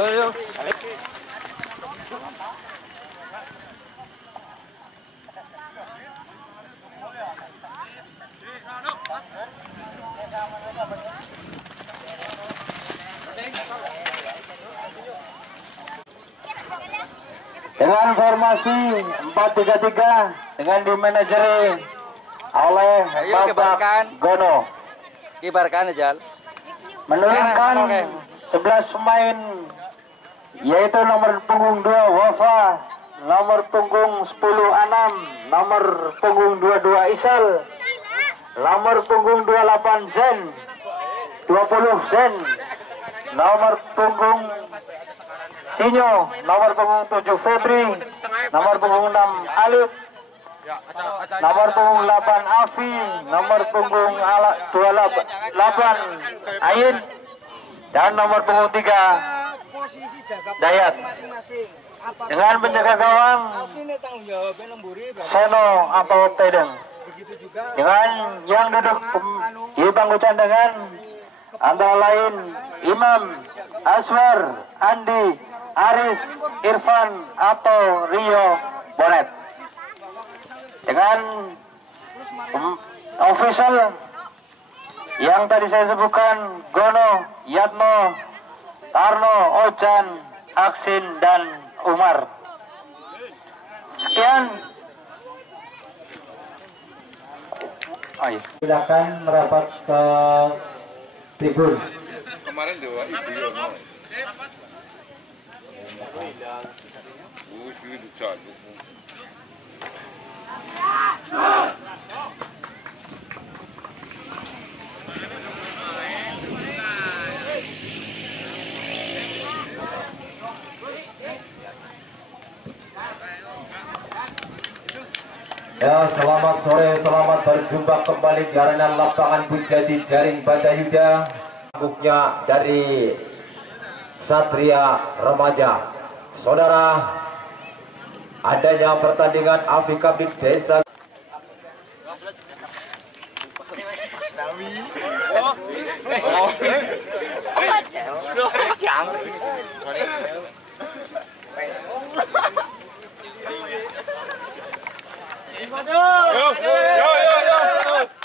Ayo. Dengan formasi 4-3-3 dengan dimanajeri oleh Bapak Gono. Kibarkan aja. Menurunkan 11 pemain yaitu nomor punggung 2 Wafa, nomor punggung 10 Anam, nomor punggung 22 Isal, nomor punggung 28 Zen, 20 Zen, nomor punggung Sinyo, nomor punggung 7 Febri, nomor punggung 6 Alif, nomor punggung 8 Afi, nomor punggung 28 Ain, dan nomor punggung 3 Dayat. Dengan penjaga gawang Seno atau Tedeng. Dengan yang duduk di bangku cadangan antara lain Imam, Aswar, Andi, Aris, Irfan atau Rio Bonet. Dengan official yang tadi saya sebutkan Gono, Yatno, Tarno, Ojan, Aksin, dan Umar. Sekian. Silakan merapat ke tribun. Kemarin dewa itu Ya, selamat sore, selamat berjumpa kembali di arena lapangan Bujadi Jaring Badayuda. Gugnya dari Satria Remaja. Saudara, adanya pertandingan Afrika Big Desa.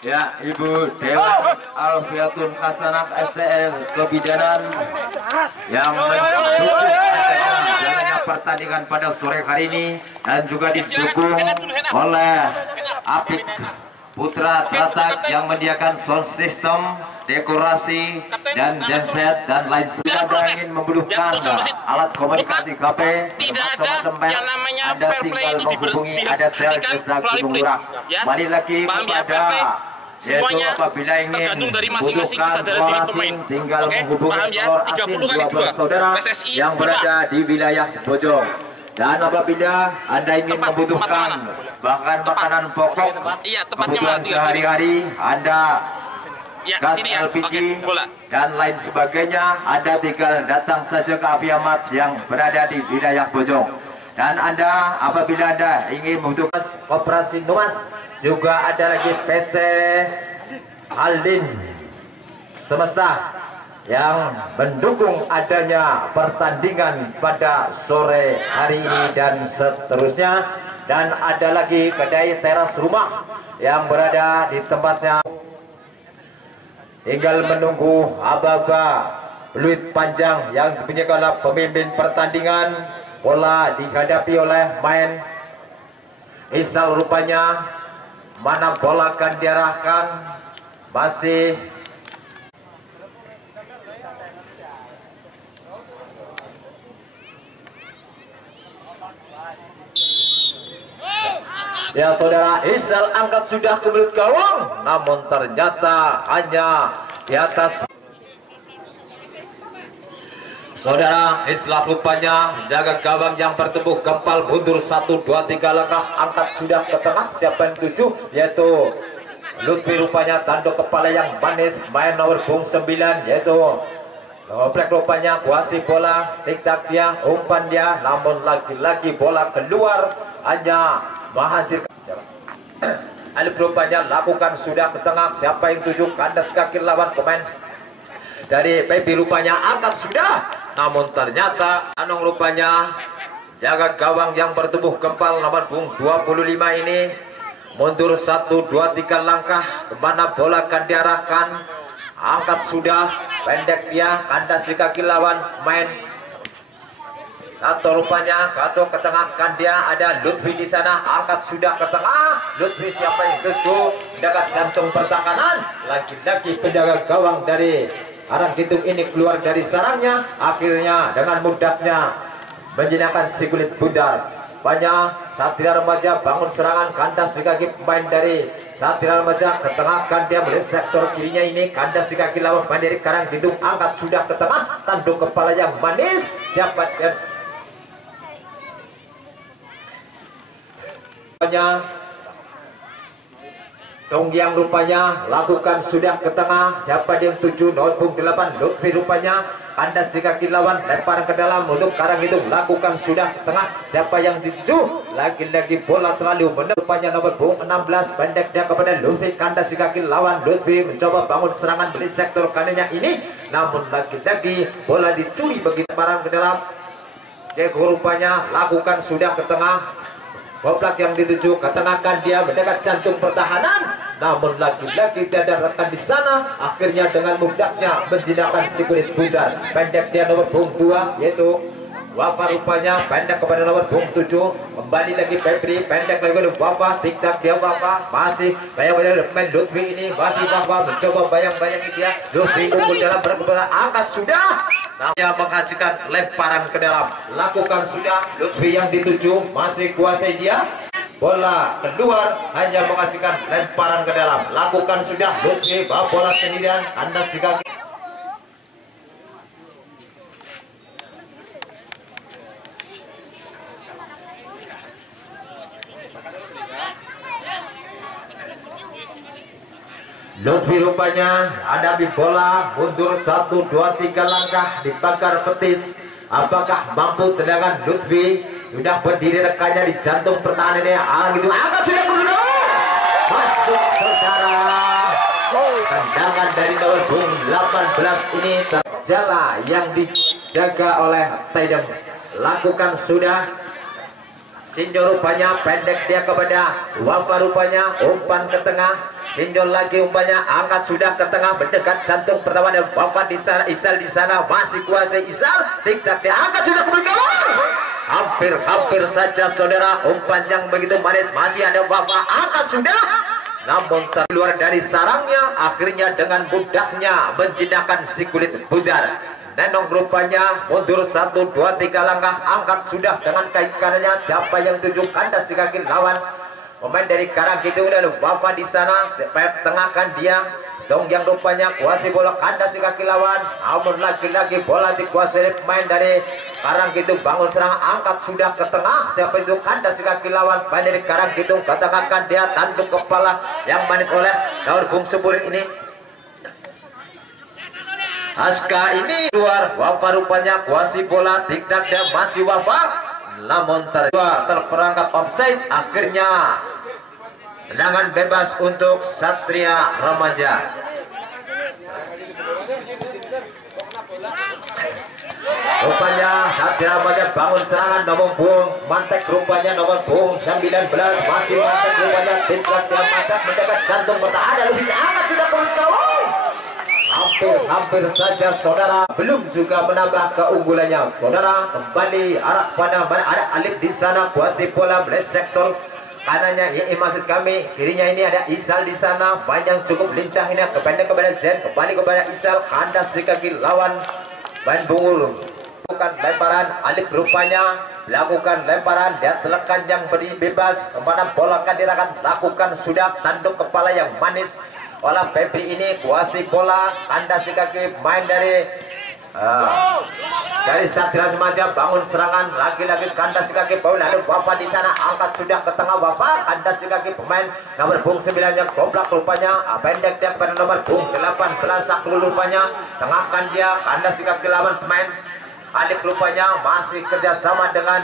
Ya, Ibu Dewan Alfiatun Hasanah STL Kebidanan yang mendukung adanya pertandingan pada sore hari ini, dan juga didukung oleh Apik Putra Tratak yang menyediakan sound system, dekorasi, dan genset dan lain sebagainya. Ingin membutuhkan alat komunikasi KP, tidak ada yang namanya fair play itu dihentikan melalui pelit. Ya, balik lagi kepada semuanya apabila ingin tergantung dari masing-masing kesadaran diri pemain. tinggal menghubungi paham ya? telur 30 kali 2 saudara PSSI yang berada di wilayah Bojong. Dan apabila Anda ingin membutuhkan bahkan makanan pokok, iya, tepatnya kebutuhan sehari-hari, Anda ya, gas sini ya. LPG Bola. dan lain sebagainya, Anda tinggal datang saja ke Afiamat yang berada di wilayah Bojong. Dan Anda apabila Anda ingin membutuhkan Koperasi Numas, juga ada lagi PT Aldin Semesta yang mendukung adanya pertandingan pada sore hari ini dan seterusnya. Dan ada lagi kedai teras rumah yang berada di tempatnya. Tinggal menunggu aba-aba peluit panjang yang dibunyikan pemimpin pertandingan. Bola dihadapi oleh main Isal rupanya. Mana bola akan diarahkan? Masih ya, saudara, Isal angkat sudah ke mulut gawang, namun ternyata hanya di atas. Saudara, Islah rupanya jaga gawang yang bertubuh gempal, mundur 1, 2, 3 langkah, angkat sudah ke tengah. Siapa yang tuju? Yaitu Lutfi rupanya tanduk kepala yang manis, main nomor punggung 9 yaitu Noblek rupanya kuasai bola, tik-tak dia, umpan dia, namun lagi-lagi bola keluar, hanya menghasilkan. Alif rupanya lakukan sudah ke tengah. Siapa yang tuju? Kandas kaki lawan pemain dari Pepi rupanya angkat sudah, namun ternyata Anong rupanya jaga gawang yang bertubuh kempal nomor punggung 25 ini mundur 1, 2, 3 langkah kemana bola akan diarahkan. Angkat sudah, pendek dia, kandas di kaki lawan main. Atau rupanya Gato ketengahkan dia, ada Lutfi di sana, angkat sudah ke tengah. Lutfi siapa yang tuju, dekat jantung pertahanan. Lagi-lagi penjaga gawang dari Karangkidung ini keluar dari sarangnya, akhirnya dengan mudahnya menjinakkan si kulit pudar. Banyak Satria Remaja bangun serangan, kandas di kaki pemain dari Satria Remaja, ketengahkan dia melihat sektor kirinya ini, kandas di kaki lawan pemain dari Karangkidung, angkat sudah ke tengah, tanduk kepala yang manis. Siapa dan Tonggyang rupanya lakukan sudah ke tengah. Siapa yang 7, 08 Lutfi rupanya kandas di kaki lawan, lempar ke dalam untuk Karangkidung, lakukan sudah ke tengah. Siapa yang dituju, lagi-lagi bola terlalu rupanya nomor 16 pendek dia kepada Lutfi, kandas di kaki lawan. Lutfi mencoba bangun serangan beli sektor kanannya ini, namun lagi-lagi bola dicuri begitu barang ke dalam. Ceko rupanya lakukan sudah ke tengah. Goblak yang dituju, ketengahkan dia mendekat jantung pertahanan, namun lagi-lagi tidak ada rekan di sana. Akhirnya dengan mudahnya menjinakkan si kulit pudar. Pendek dia nomor punggung 2 yaitu Wafa rupanya pendek kepada nomor punggung 7. Kembali lagi Febri, pendek lagi oleh Wafa, tiktak dia Wafa, masih bayang-bayang main Lutfi ini, masih Wafa mencoba bayang-bayangi dia. Lutfi unggul dalam perkembangan, angkat sudah. Namanya menghasilkan lemparan ke dalam, lakukan sudah. Lutfi yang dituju masih kuasai dia, bola keluar, hanya menghasilkan lemparan ke dalam, lakukan sudah. Lutfi bawa bola sendirian, kandas di kaki. Lutfi rupanya hadapi bola, mundur 1, 2, 3 langkah, dibakar petis. Apakah mampu tendangan Lutfi? Sudah berdiri rekannya di jantung pertahanan ini. Gitu, angkat sudah kemudian masuk saudara. Tendangan dari nomor 18 ini terjala yang dijaga oleh Taidem. Lakukan sudah. Sinjo rupanya pendek dia kepada Wafa rupanya umpan ke tengah. Sinjol lagi umpanya, angkat sudah ke tengah, mendekat jantung pertama dan Wafa di sana, Isal di sana, masih kuasai Isal, tiktak dia, angkat sudah ke belakang. Hampir saja saudara, umpan yang begitu manis, masih ada Wafa, angkat sudah. Namun keluar dari sarangnya, akhirnya dengan mudahnya menjinakkan si kulit pudar. Nenong rupanya mundur 1, 2, 3 langkah, angkat sudah dengan kaki kanannya. Siapa yang tuju, kandas di kaki lawan. Pemain dari Karangkidung dan Wafa di sana, tengahkan dia. Dong yang rupanya kuasai bola, kandas di kaki lawan. Namun lagi-lagi bola dikuasai pemain dari Karangkidung, bangun serang, angkat sudah ke tengah. Siapa itu, kandas di kaki lawan. Pemain dari Karangkidung, ketengahkan dia, tanduk kepala yang manis oleh Daur Bung Subur ini. Aska ini keluar, Wafa rupanya kuasai bola, tiktak dia masih Wafa. Namun terperangkap offside, akhirnya tendangan bebas untuk Satria Remaja. Rupanya Satria Remaja bangun serangan nomor punggung Mantek, rupanya nomor punggung 19 masih Mantek rupanya tiktak dia masak mendekat jantung pertahanan. Lebih amat sudah kawan-kawan. Hampir saja saudara, belum juga menambah keunggulannya. Saudara kembali arah pada ada Alif di sana, kuasai bola melihat sektor kanannya ini, maksud kami kirinya ini ada Isal di sana, panjang cukup lincah ini kepada Zen, kembali kepada Isal, kandas di kaki lawan Ban Bungur. Lakukan lemparan, Alif rupanya lakukan lemparan, dia telekan yang beri bebas, kemana bola akan dirakan, lakukan sudah, tanduk kepala yang manis olah Febri ini, kuasai bola, kandas di kaki main dari Satria Remaja, bangun serangan, lagi-lagi kandas di kaki bola, ada Wafa di sana, angkat sudah ke tengah Wafa, kandas di kaki pemain nomor punggung 9 yang goblak rupanya, pendek dia kepada nomor punggung 18 Sakrul rupanya, tengahkan dia, kandas di kaki lawan pemain Alif rupanya masih kerjasama dengan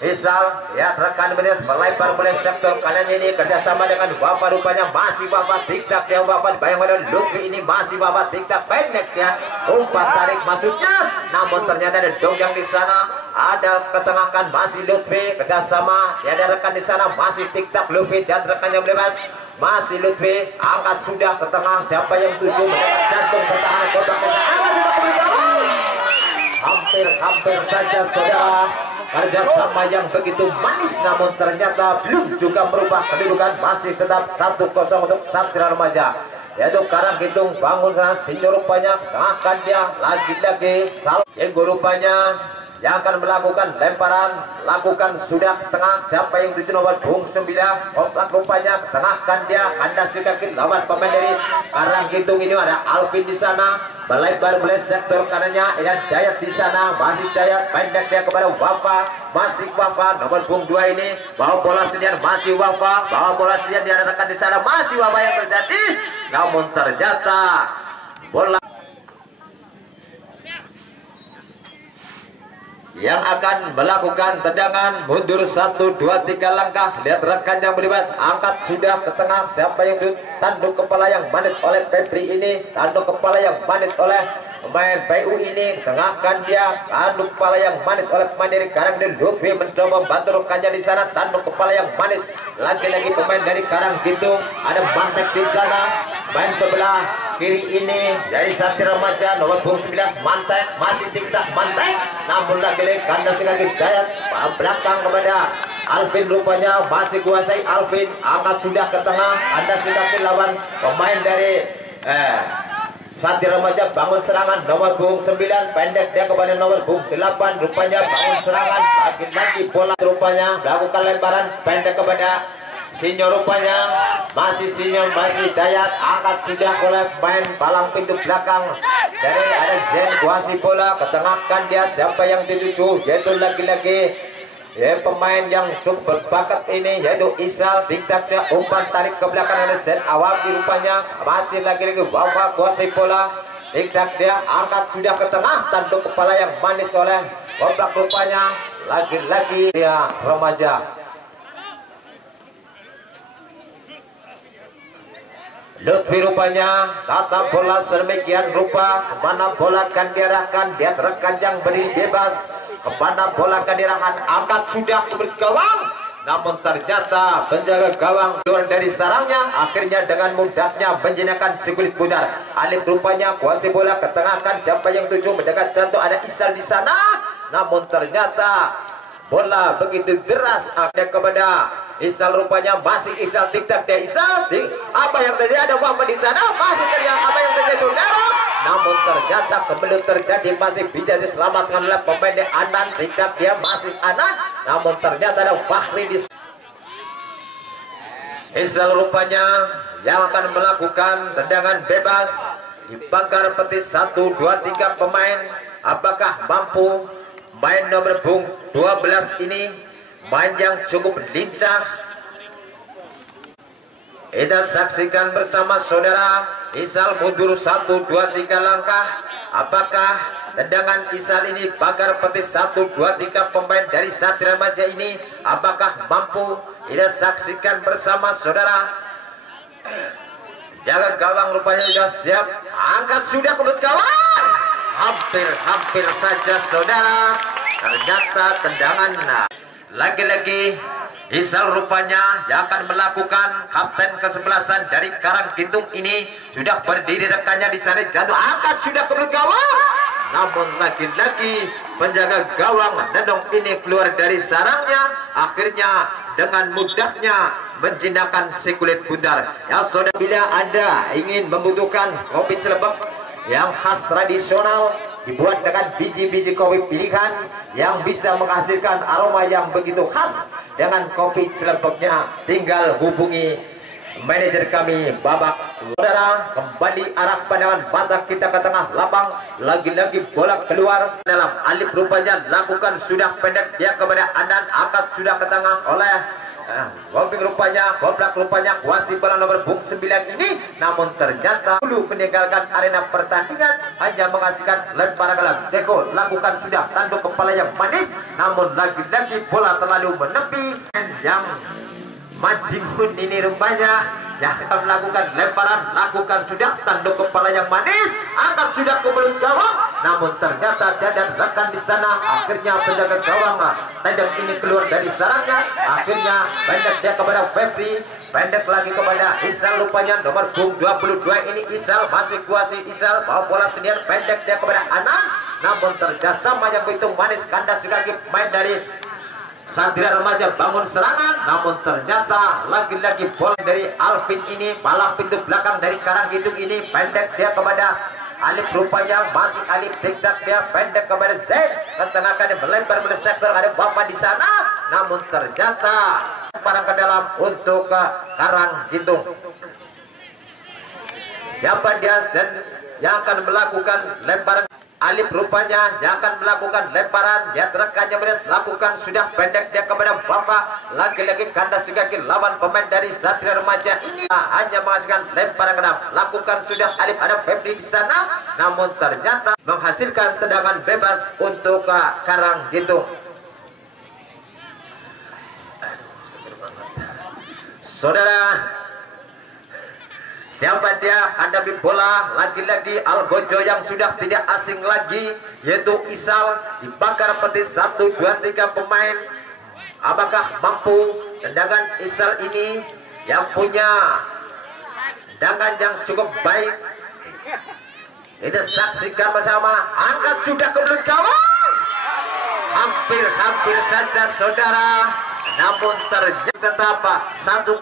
Isal, ya rekan beres melebar oleh sektor kanan ini kerjasama dengan Bapak, rupanya masih Bapak tiktak yang Bapak bayang oleh Lutfi ini masih Bapak tiktak pendek ya, umpan tarik masuknya, namun ternyata ada dongjang di sana, ada ketengahkan masih Lutfi kerjasama, ya ada rekan di sana masih tiktak Lutfi dan rekan yang bebas. Masih Lutfi angkat sudah ke tengah, siapa yang tuju mendapat jantung pertahanan kotak hampir saja saudara, kerjasama yang begitu manis namun ternyata belum juga merubah kedudukan, masih tetap 1-0 untuk Satria Remaja, yaitu Karangkidung bangun sana. Senior rupanya tengahkan dia lagi-lagi Jenggo rupanya yang akan melakukan lemparan, lakukan sudah tengah, siapa yang tuju nomor Bung 9 komplak rupanya tengahkan dia, kandasi kaki lawan pemain dari Karangkidung ini ada Alvin di sana, melebar oleh sektor kanannya, dan Dayat di sana, masih Dayat pendek dia kepada Wafa, masih Wafa nomor Bung 2 ini bawa bola sendirian, masih Wafa bawa bola sendirian, dia rekan di sana masih Wafa yang terjadi, namun ternyata bola yang akan melakukan tendangan mundur 1, 2, 3 langkah. Lihat rekan yang bebas angkat sudah ke tengah, siapa yang tanduk kepala yang manis oleh Febri ini, tanduk kepala yang manis oleh pemain PU ini, tengahkan dia, tanduk kepala yang manis oleh pemain dari Karangkidung. Lutfi mencoba bantu rekannya di sana, tanduk kepala yang manis lagi-lagi pemain dari Karangkidung, ada Mantek di sana, main sebelah kiri ini dari Satria Remaja nomor 19 Mantek, masih tiktak Mantek, namun lagi-lagi kandas lagi Dayat belakang kepada Alvin, rupanya masih kuasai Alvin, angkat sudah ke tengah, kandas lagi lawan pemain dari Satria Remaja bangun serangan nomor Bung 9 pendek dia kepada nomor Bung 8, rupanya bangun serangan lagi-lagi bola rupanya melakukan lemparan pendek kepada Senior, rupanya masih Senior, masih Dayat, angkat sudah oleh main palang pintu belakang dari ada Zen kuasai bola, ketengahkan dia, siapa yang dituju, yaitu lagi-lagi ya pemain yang cukup berbakat ini, yaitu Isal, tiktak dia, umpan tarik ke belakang oleh Zen Awabi, rupanya masih lagi-lagi Wawa kuasai bola, tiktak dia, angkat sudah ke tengah, tanduk kepala yang manis oleh Komplak, rupanya lagi-lagi dia Remaja. Lutfi rupanya tata bola sedemikian rupa, kemana bola akan diarahkan, dia rekan yang beri bebas, kemana bola akan diarahkan, angkat sudah ke gawang, namun ternyata penjaga gawang keluar dari sarangnya, akhirnya dengan mudahnya menjinakkan si kulit pudar. Alif rupanya kuasai bola, ketengahkan, siapa yang tuju mendekat jantung, ada Isal di sana, namun ternyata bola begitu deras ada kepada Isal, rupanya masih Isal, tiktak dia Isal, apa yang terjadi, ada Wafa di sana, masih terjadi apa yang terjadi saudara, namun ternyata kembali terjadi, masih bisa diselamatkan oleh pemain Anan, tiktak dia masih Anan, namun ternyata ada Fahri di Isal, rupanya yang akan melakukan tendangan bebas di pagar peti 1, 2, 3 pemain, apakah mampu main nomor Bung 12 ini, main yang cukup lincah. Kita saksikan bersama saudara, Isal mundur 1, 2, 3 langkah, apakah tendangan Isal ini pagar peti 1, 2, 3 pemain dari Satria Remaja ini, apakah mampu? Kita saksikan bersama saudara. Jaga gawang rupanya sudah siap, angkat sudah ke gawang, hampir saja saudara, ternyata tendangan. Lagi-lagi Isal rupanya yang akan melakukan, kapten kesebelasan dari Karangkidung ini sudah berdiri, rekannya di sana jantung, angkat sudah ke gawang, namun lagi-lagi penjaga gawang Nendong ini keluar dari sarangnya, akhirnya dengan mudahnya menjinakkan si kulit bundar. Ya saudara, bila Anda ingin membutuhkan kopi celebek yang khas tradisional dibuat dengan biji-biji kopi pilihan yang bisa menghasilkan aroma yang begitu khas dengan kopi celebeknya, tinggal hubungi manajer kami Babak. Saudara, kembali arah pandangan mata kita ke tengah lapang, lagi-lagi bola keluar dalam. Alif rupanya lakukan sudah pendek dia kepada Anan, angkat sudah ke tengah oleh Gombing rupanya, goblak rupanya kuasi bola nomor punggung 9 ini, namun ternyata dulu meninggalkan arena pertandingan hanya menghasilkan lemparan dalam. Ceko lakukan sudah tanduk kepala yang manis, namun lagi-lagi bola terlalu menepi. Yang Majingun ini rupanya yang akan melakukan lemparan, lakukan sudah tanduk kepala yang manis, angkat sudah ke belakang gawang, namun ternyata tiada rekan di sana. Akhirnya penjaga gawang tendang ini keluar dari sarangnya, akhirnya pendek dia kepada Febri, pendek lagi kepada Isal, rupanya nomor punggung 22 ini Isal, masih kuasi Isal, bawa bola senior, pendek dia kepada Anan, namun terjasama yang begitu manis, kandas lagi main dari Satria Remaja bangun serangan, namun ternyata lagi-lagi bola dari Alvin ini, palang pintu belakang dari Karanggitung ini, pendek dia kepada Alif, rupanya masih Alif, tiktak dia pendek kepada Zain, ketengahkan melempar ke sektor, ada Bapak di sana, namun ternyata parang ke dalam untuk Karanggitung. Siapa dia Zain yang akan melakukan lemparan? Alif rupanya yang akan melakukan lemparan, dia rekannya lakukan sudah pendek dia kepada Bapak, lagi-lagi kandas kaki lawan pemain dari Satria Remaja ini hanya menghasilkan lemparan ke dalam, lakukan sudah Alif, ada Febri di sana, namun ternyata menghasilkan tendangan bebas untuk Karanggitung. Saudara, siapa dia hadapi bola, lagi-lagi Algojo yang sudah tidak asing lagi, yaitu Isal, dibakar peti 1, 2, 3 pemain. Apakah mampu tendangan Isal ini yang punya tendangan yang cukup baik? Kita saksikan bersama, angkat sudah ke belakang gawang, hampir saja saudara, namun ternyata tetap 1-0.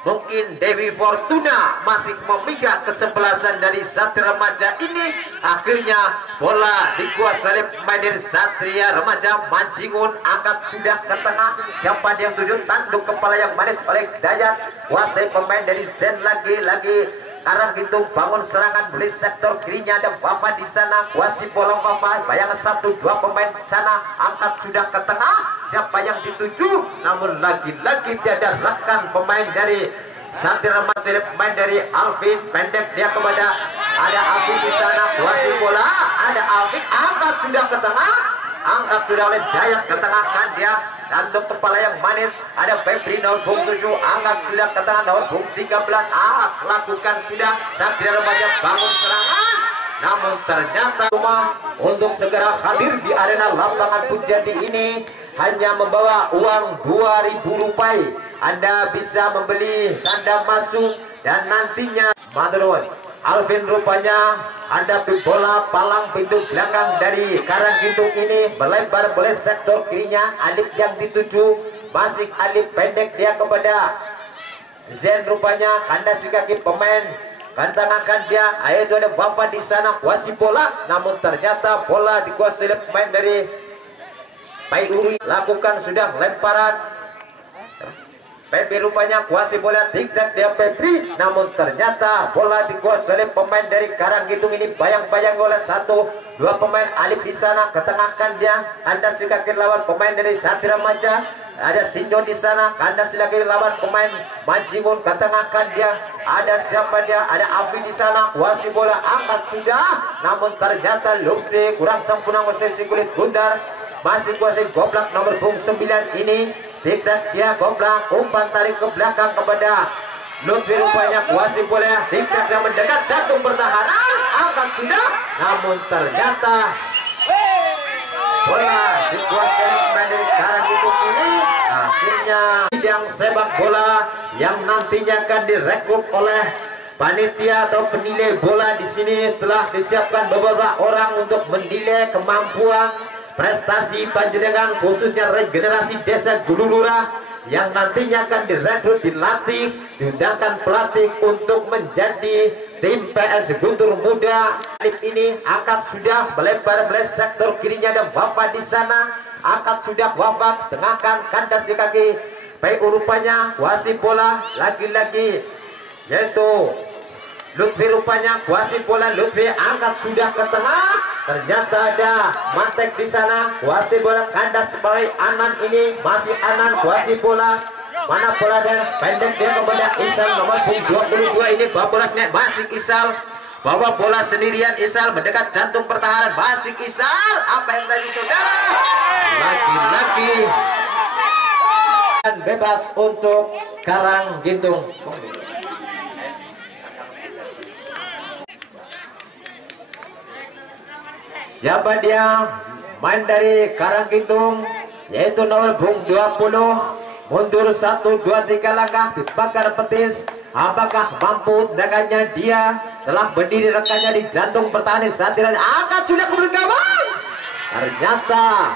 Mungkin Dewi Fortuna masih memikir kesebelasan dari Satria Remaja ini. Akhirnya bola dikuasai oleh pemain dari Satria Remaja. Mancingun angkat sudah ke tengah. Siapa yang tuju tanduk kepala yang manis oleh Dayat. Kuasai pemain dari Zen lagi. Karanggitung bangun serangan beli sektor kirinya, ada Bapak di sana, kuasi bola Bapak, bayangan 1, 2 pemain sana, angkat sudah ke tengah. Siapa yang dituju? Namun lagi-lagi tiada rekan pemain dari Satria Remaja, pemain dari Alvin, pendek dia kepada ada Alvin di sana, kuasi bola, ada Alvin, angkat sudah ke tengah. Angkat sudah oleh Dayat, ketengahkan dia tanduk kepala yang manis, ada Febri nomor punggung 7, angkat sudah ke tengah nomor punggung 13, lakukan sudah Satria Remaja bangun serangan, namun ternyata rumah untuk segera hadir di arena lapangan Pujati ini hanya membawa uang Rp2.000. Anda bisa membeli tanda masuk dan nantinya Madron Alvin rupanya hadapi bola palang pintu belakang dari Karanggitung ini, melebar boleh sektor kirinya, Alif yang dituju, masih Alif pendek dia kepada Zen, rupanya kandas kaki pemain, kantangkan dia, itu ada Bapak di sana kuasi bola, namun ternyata bola dikuasai oleh pemain dari Paiuri, lakukan sudah lemparan. Febri rupanya kuasi bola, tiktak dia Febri, namun ternyata bola dikuasai oleh pemain dari Karanggitung ini, bayang-bayang oleh 1, 2 pemain. Alif di sana, ketengahkan dia, kandas kaki lawan pemain dari Satria Remaja, ada Sinjo di sana, kandas lagi lawan pemain Mancingun, ketengahkan dia, ada siapa dia, ada Afi di sana, kuasi bola, angkat sudah, namun ternyata Lutfi kurang sempurna posisi kulit bundar, masih kuasai goblak nomor punggung 9 ini. Tiktak dia goblak, umpan tarik ke belakang kepada Lutfi, rupanya kuasi bola, tiktak yang mendekat, satu pertahanan, angkat sudah, namun ternyata bola dikuasai pemain dari Karanggitung ini. Akhirnya yang sepak bola yang nantinya akan direkrut oleh panitia atau penilai bola di sini telah disiapkan beberapa orang untuk menilai kemampuan prestasi panjenengan, khususnya regenerasi desa Gululura yang nantinya akan direkrut, dilatih, diundangkan pelatih untuk menjadi tim PS Guntur Muda. Alif ini angkat sudah melebar sektor kirinya, ada Bapak di sana, angkat sudah Bapak, tengahkan kandas di kaki PU, rupanya kuasi bola lagi-lagi yaitu Lutfi, rupanya kuasi bola Lutfi, angkat sudah ke tengah, ternyata ada Mantek di sana, kuasi bola kandas sebagai Anan ini, masih Anan kuasi bola, Mana bola dan pendek dia kepada Isal nomor 22 ini bawa bola sendiri masih Isal. Bawa bola sendirian Isal mendekat jantung pertahanan masih Isal. Apa yang tadi saudara? Lagi-lagi bebas untuk Karanggintung. Siapa dia? Main dari Karanggintung yaitu nomor 20. Mundur 1, 2, 3 langkah dibakar petis. Apakah mampu dengannya dia telah berdiri rekannya di jantung pertahanan saat ini angkat sudah ke gawang. Ternyata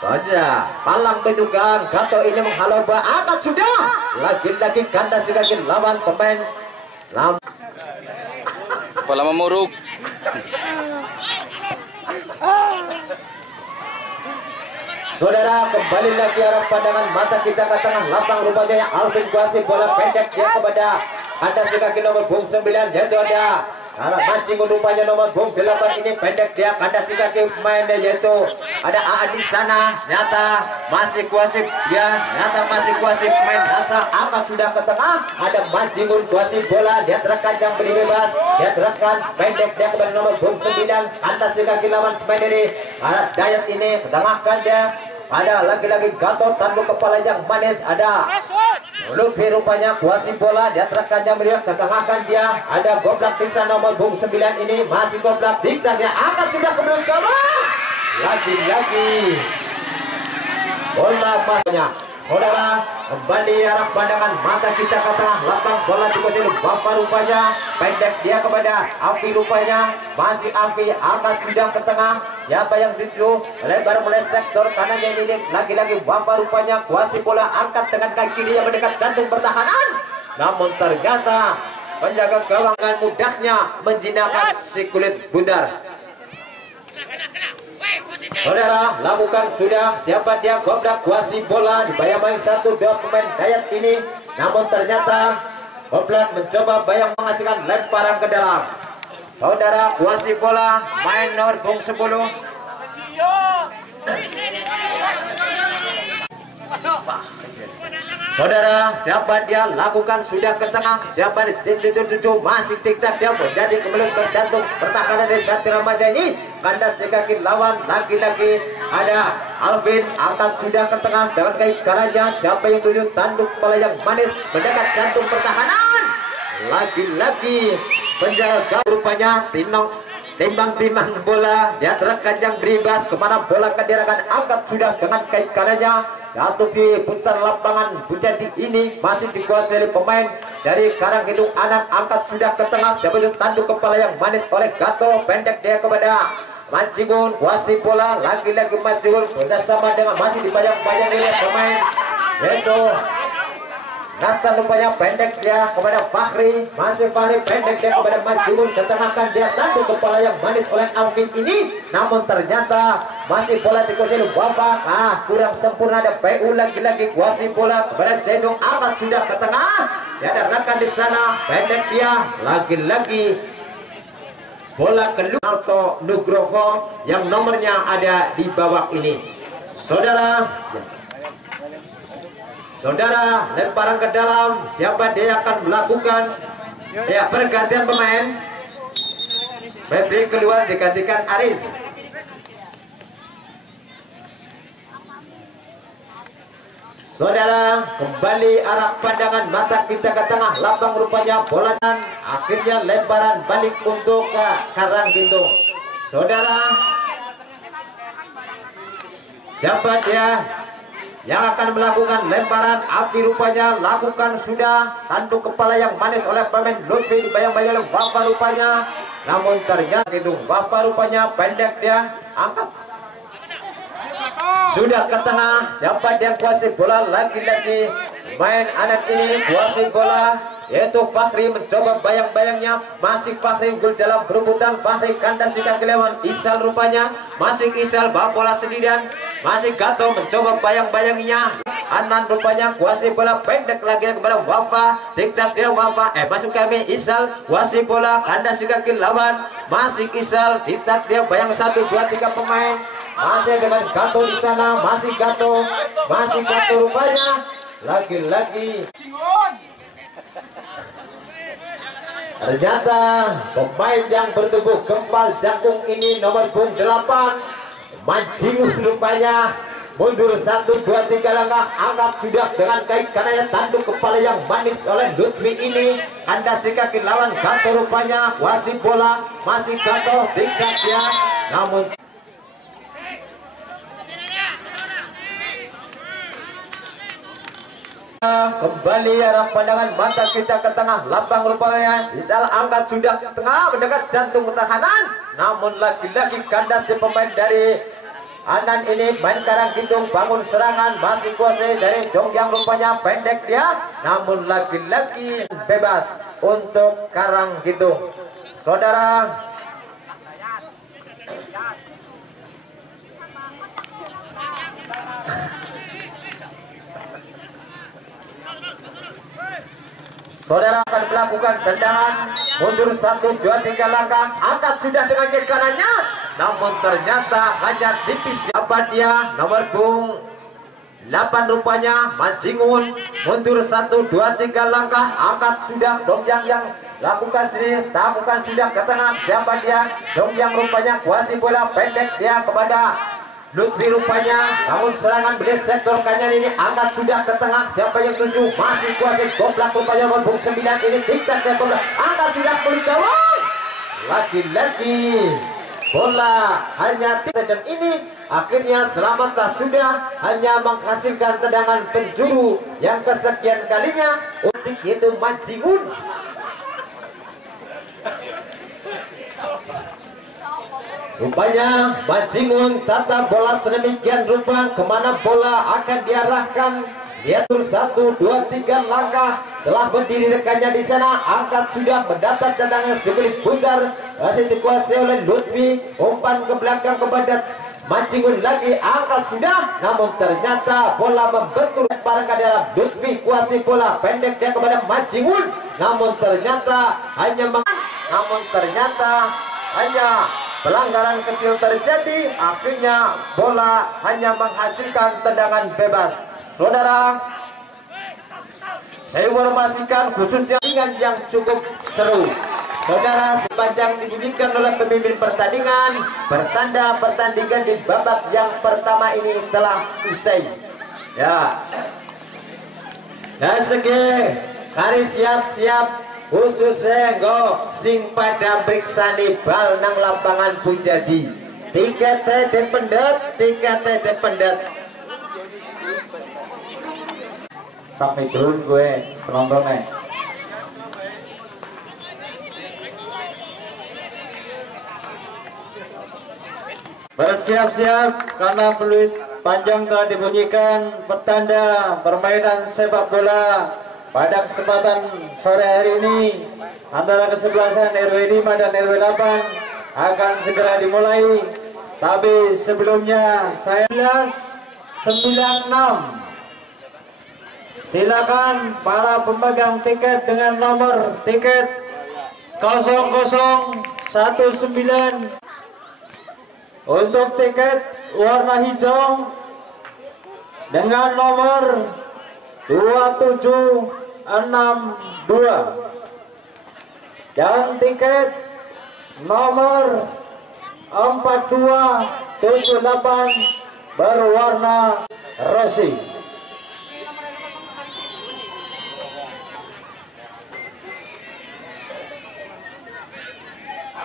saja palang bentukan Gato ini menghalau angkat sudah. Lagi-lagi ganda sudah lawan pemain Bola memuruk. Saudara, kembali lagi arah pandangan mata kita ke tengah lapang rupanya Alvin Kuasi bola pendek dia kepada ada kaki nomor 9 yaitu ada mancing rupanya nomor 8 ini pendek dia ada kaki main yaitu ada AA di sana. Nyata masih Kuasi dia nyata masih Kuasi main asal angkat sudah ke tengah ada mancing Kuasi bola dia terkan yang beri bebas dia terkan pendek dia kepada nomor 9 ada kaki lawan pemain dari Dayat ini ketengahkan dia. Ada lagi-lagi Gatot tanduk kepala yang manis. Ada Luffy rupanya Kuasi bola dia terkannya melihat ketengahkan dia. Ada Goblak Tisa nomor 9 ini masih Goblak Diktar dia angkat sudah ke belakang. Lagi-lagi bola masanya. Saudara, kembali arah pandangan mata kita ke tengah lapang bola dikuasai Bapak rupanya pendek dia kepada Afi rupanya masih Afi angkat sudah ke tengah. Siapa yang tuju lebar mulai sektor kanannya ini lagi-lagi Bapak rupanya Kuasi bola angkat dengan kaki kiri yang mendekat jantung pertahanan. Namun ternyata penjaga gawang dengan mudahnya menjinakkan si kulit bundar. Saudara, lakukan sudah siapa dia Goblak Kuasi bola dibayang-bayang 1-2 pemain Dayat ini. Namun ternyata Goblak mencoba bayang menghasilkan lemparan ke dalam. Saudara, Kuasi bola main nomor 10. Saudara, siapa dia lakukan sudah ke tengah. Siapa di sini 7 masih tik-tak dia menjadi kembali terjantung pertahanan dari Satria Remaja ini. Kandas kaki lawan lagi-lagi ada Alvin angkat sudah ke tengah dengan kaki kanannya. Siapa yang tuju tanduk kepala yang manis mendekat jantung pertahanan. Lagi-lagi penjaga rupanya timbang-timbang bola dia terangkat yang beribas kemana bola akan diarahkan angkat sudah dengan kaki kanannya. Jatuh di putar lapangan Bujati ini masih dikuasai oleh pemain dari Karanggintung Anak angkat sudah ke tengah. Siapa itu tanduk kepala yang manis oleh Gato pendek dia kepada Mancingun Kuasi bola lagi-lagi Mancingun bersama dengan masih dibayang-bayang oleh pemain yaitu Nastan rupanya pendek dia kepada Fahri masih Fahri pendek dia kepada Mancingun ketengahkan dia tanduk kepala yang manis oleh Alvin ini. Namun ternyata masih bola dikuasai oleh Bapak kurang sempurna ada PU lagi-lagi Kuasi bola kepada Jendong amat sudah ke tengah dia ada rekan di sana pendek dia lagi-lagi bola keluar Alto Nugroho yang nomornya ada di bawah ini. Saudara, lemparan ke dalam siapa dia akan melakukan ya pergantian pemain. Febri keluar digantikan Aris. Saudara, kembali arah pandangan mata kita ke tengah lapang rupanya bola dan akhirnya lemparan balik untuk Karanggintung. Saudara, siapa dia yang akan melakukan lemparan? Api rupanya lakukan sudah tanduk kepala yang manis oleh pemain Lutfi dibayang-bayang oleh Bapak rupanya. Namun ternyata itu Bapak rupanya pendek dia angkat sudah ke tengah. Siapa yang kuasai bola lagi-lagi main anak ini kuasai bola yaitu Fahri mencoba bayang-bayangnya masih Fahri unggul dalam perebutan. Fahri kandas sudah kelewat Isal rupanya masih Isal bawa bola sendirian masih Gato mencoba bayang-bayanginya. Anan rupanya kuasai bola pendek lagi kepada Wafa tik-tak dia Wafa masuk kami Isal kuasai bola kandas juga lawan masih Isal tik-tak dia bayang 1, 2, 3 pemain masih dengan Gato di sana masih Gato rupanya lagi-lagi ternyata pemain yang bertubuh gempal jangkung ini nomor punggung 8 Manjingun rupanya mundur 1, 2, 3 langkah, angkat sudah dengan kaki kanannya, tanduk kepala yang manis oleh Lutfi ini. Anda kaki lawan Gato rupanya, wasit bola masih Gato tingkat dia, namun kembali arah pandangan mata kita ke tengah lapang rupanya. Isal angkat sudah ke tengah mendekat jantung pertahanan, namun lagi-lagi kandas di pemain dari Anan ini main Karang Kidung, bangun serangan masih kuasai dari Dongyang rupanya, pendek dia, namun lagi-lagi bebas untuk Karang Kidung. Saudara, saudara akan melakukan tendangan mundur 1, 2, 3 langkah, angkat sudah dengan kaki kanannya, namun ternyata hanya tipis dapat dia nomor punggung 8 rupanya Manjingun, mundur 1, 2, 3 langkah, angkat sudah Dongyang yang lakukan sendiri, lakukan sudah ke tengah, siapa dia? Dongyang rupanya kuasai bola, pendek dia kepada Lutfi rupanya, namun serangan beli sektor kanan ini, angkat sudah ke tengah, siapa yang tuju? Masih kuasai Goblak rupanya nomor punggung 9 ini, tingkat dia Goblak, angkat sudah kulit gawang, lagi-lagi bola hanya tidak, dan ini akhirnya Selamatlah sudah hanya menghasilkan tendangan penjuru yang kesekian kalinya untuk yaitu Manjingun. Rupanya Manjingun tata bola sedemikian rupa kemana bola akan diarahkan. Dia tur 1, 2, 3 langkah, telah berdiri rekannya di sana, angkat sudah mendapat tendangan sebelah putar, masih dikuasai oleh Lutfi, umpan ke belakang kepada Manjingun lagi, angkat sudah, namun ternyata bola membentur barangkali dalam. Lutfi kuasai bola, pendek dia kepada Manjingun, namun ternyata hanya pelanggaran kecil terjadi, akhirnya bola hanya menghasilkan tendangan bebas. Saudara, saya informasikan khususnya pertandingan yang cukup seru. Saudara, sepanjang dibunyikan oleh pemimpin pertandingan, bertanda pertandingan di babak yang pertama ini telah usai. Ya, dan segi kari siap-siap khususnya go sing pada periksani bal nang lapangan Pujadi. Tiketnya dipendet. Sampai turun gue penontonnya. Bersiap-siap karena peluit panjang telah dibunyikan, pertanda permainan sepak bola pada kesempatan sore hari ini antara kesebelasan RW 5 dan RW 8 akan segera dimulai. Tapi sebelumnya saya 96. Silakan para pemegang tiket dengan nomor tiket 0019 untuk tiket warna hijau dengan nomor 2762 dan tiket nomor 4278 berwarna rosi.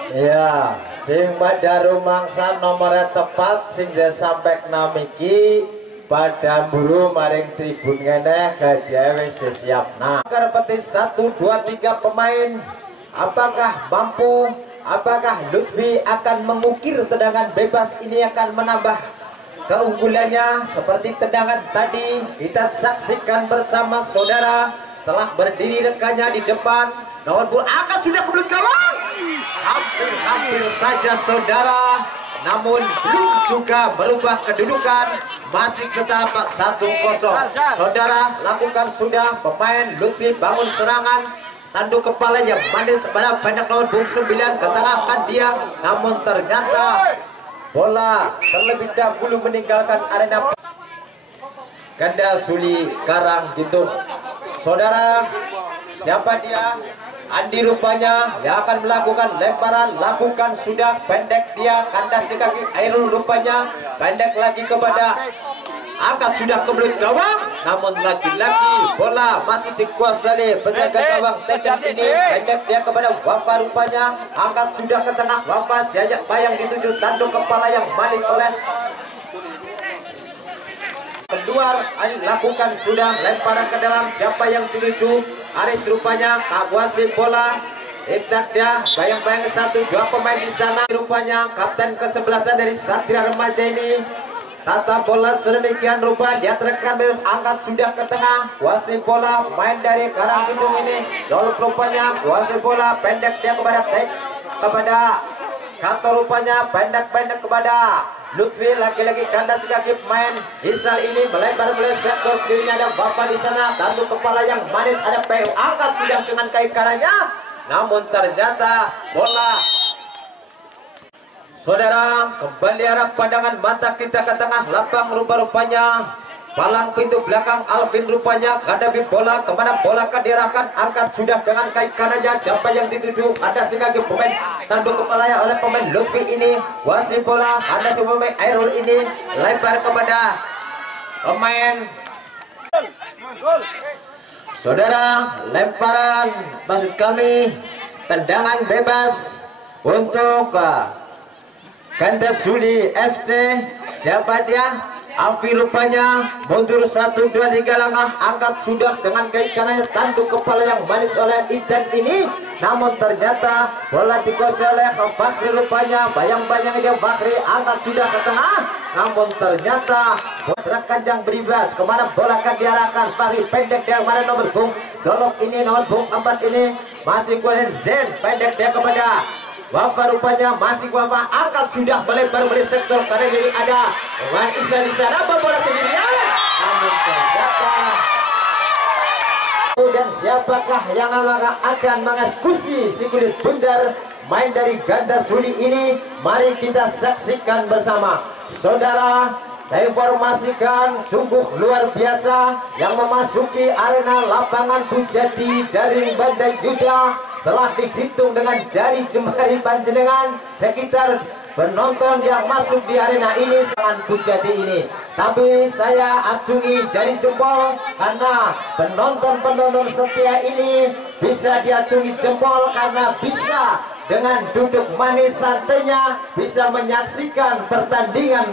Ya, sing pada rumangsa nomornya tepat sing sampai namiki pada buru maring tribun ngene hadiah wis disiapna. Karepeti 1, 2, 3 pemain, apakah mampu, apakah Lutfi akan mengukir tendangan bebas ini akan menambah keunggulannya seperti tendangan tadi. Kita saksikan bersama saudara, telah berdiri rekannya di depan, namun pun angkat sudah ke belut gawang. Hampir saja saudara, namun belum juga berubah kedudukan, masih tetap 1-0. Saudara, lakukan sudah pemain Lutfi bangun serangan, tanduk kepala yang manis pada banyak nomor punggung 9, ketengahkan dia, namun ternyata bola terlebih dahulu meninggalkan arena. Ganda Suli Karanggintung. Saudara, siapa dia? Andi rupanya yang akan melakukan lemparan, lakukan sudah pendek dia, kandas di kaki. Airul rupanya pendek lagi kepada, angkat sudah ke belut gawang, namun lagi-lagi bola masih dikuasai penjaga gawang Tedan ini. Pendek dia kepada Wafa rupanya, angkat sudah ke tengah. Wafa diajak bayang dituju tanduk kepala yang manis oleh keluar. Lakukan sudah lemparan ke dalam, siapa yang dituju? Aris rupanya menguasai bola. Iktak dia bayang-bayang ke satu, dua pemain di sana. Rupanya kapten ke-11 dari Satria Remaja ini tata bola sedemikian rupa, dia terekam terus, angkat sudah ke tengah, kuasai bola main dari Karanggintung ini. Lalu rupanya kuasai bola pendek dia kepada kepada Kato rupanya pendek-pendek kepada Lutfi, lagi-lagi kandas kaki main Isal ini melebar meleset ke kirinya, ada Bapak di sana, tanduk kepala yang manis, ada PU, angkat sudah dengan kaki kanannya, namun ternyata bola. Saudara, kembali arah pandangan mata kita ke tengah lapang, rupa-rupanya palang pintu belakang Alvin rupanya hadapi bola, kemana bola akan diarahkan, angkat sudah dengan kaki kanannya, siapa yang dituju? Ada sekali pemain tanduk kepalanya oleh pemain Lutfi ini, wasit bola, ada si pemain Airul ini, lebar kepada pemain. Saudara, lemparan maksud kami tendangan bebas untuk Ganda Suli FC. Siapa dia? Alfi rupanya mundur 1, 2, 3 langkah, angkat sudah dengan kaki kanannya, tanduk kepala yang manis oleh Idan ini, namun ternyata bola dikuasai oleh Bakri rupanya, bayang-bayang dia Bakri, angkat sudah ke tengah, namun ternyata bola kanjang beribas, kemana bola akan diarahkan? Bakri pendek dia kemana nomor Bung Dolok ini, nomor Bung 4 ini masih kuasai Zen, pendek dia kepada Wafa rupanya masih Wafa, angkat sudah melebar dari sektor karena jadi ada Wan Isa di sana, bola sendirian, namun ternyata. Dan siapakah yang akan mengeksekusi si kulit bundar main dari Ganda Suli ini? Mari kita saksikan bersama. Saudara, saya informasikan sungguh luar biasa yang memasuki arena lapangan Bujati Jaring Bandai Yuda telah dihitung dengan jari jemari panjenengan sekitar penonton yang masuk di arena ini sangat Bujati ini. Tapi saya acungi jari jempol karena penonton setia ini bisa diacungi jempol karena bisa dengan duduk manis santainya bisa menyaksikan pertandingan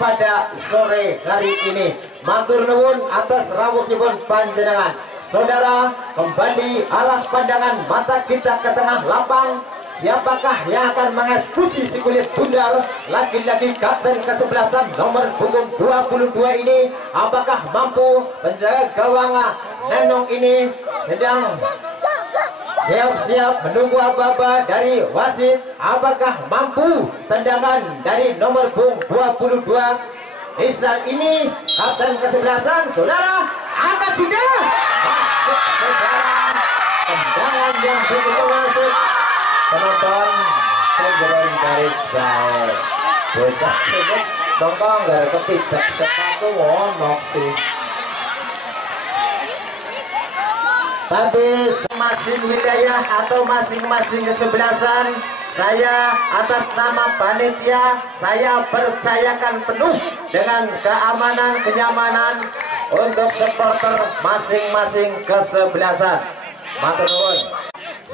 pada sore hari ini. Matur nuwun atas rawuhipun panjenengan. Saudara, kembali arah pandangan mata kita ke tengah lapang. Siapakah yang akan mengeksekusi si kulit bundar? Lagi-lagi kapten ke-11 nomor punggung 22 ini, apakah mampu menjaga gawang Nenong ini sedang siap-siap menunggu apa-apa dari wasit? Apakah mampu tendangan dari nomor punggung 22 Isal ini, kapten ke-11? Saudara, angkat sudah tendangan yang begitu masuk. Penonton segera garis baik bocah sedek tongkong gara kepijak sepatu wonok sih. Tapi masing wilayah atau masing-masing kesebelasan, saya atas nama panitia saya percayakan penuh dengan keamanan kenyamanan untuk supporter masing-masing kesebelasan. Matur nuwun.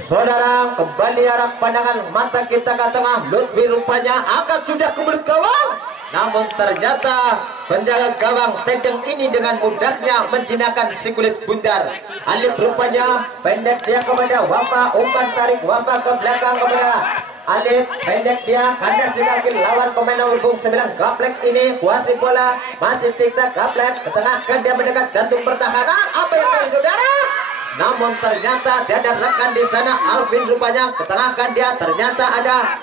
Saudara, kembali arah pandangan mata kita ke tengah. Lutfi rupanya angkat sudah ke mulut gawang, namun ternyata penjaga gawang Tedeng ini dengan mudahnya menjinakkan si kulit bundar. Alif rupanya pendek dia kepada Wafa, umpan tarik Wafa ke belakang kepada Alif, pendek dia kandas di kaki lawan pemain nomor 9 Gaplek ini, kuasai bola masih tik-tak Gaplek ketengahkan dia mendekat jantung pertahanan. Apa yang terjadi saudara? Namun ternyata dia ada rekan di sana, Alvin rupanya ketengahkan dia, ternyata ada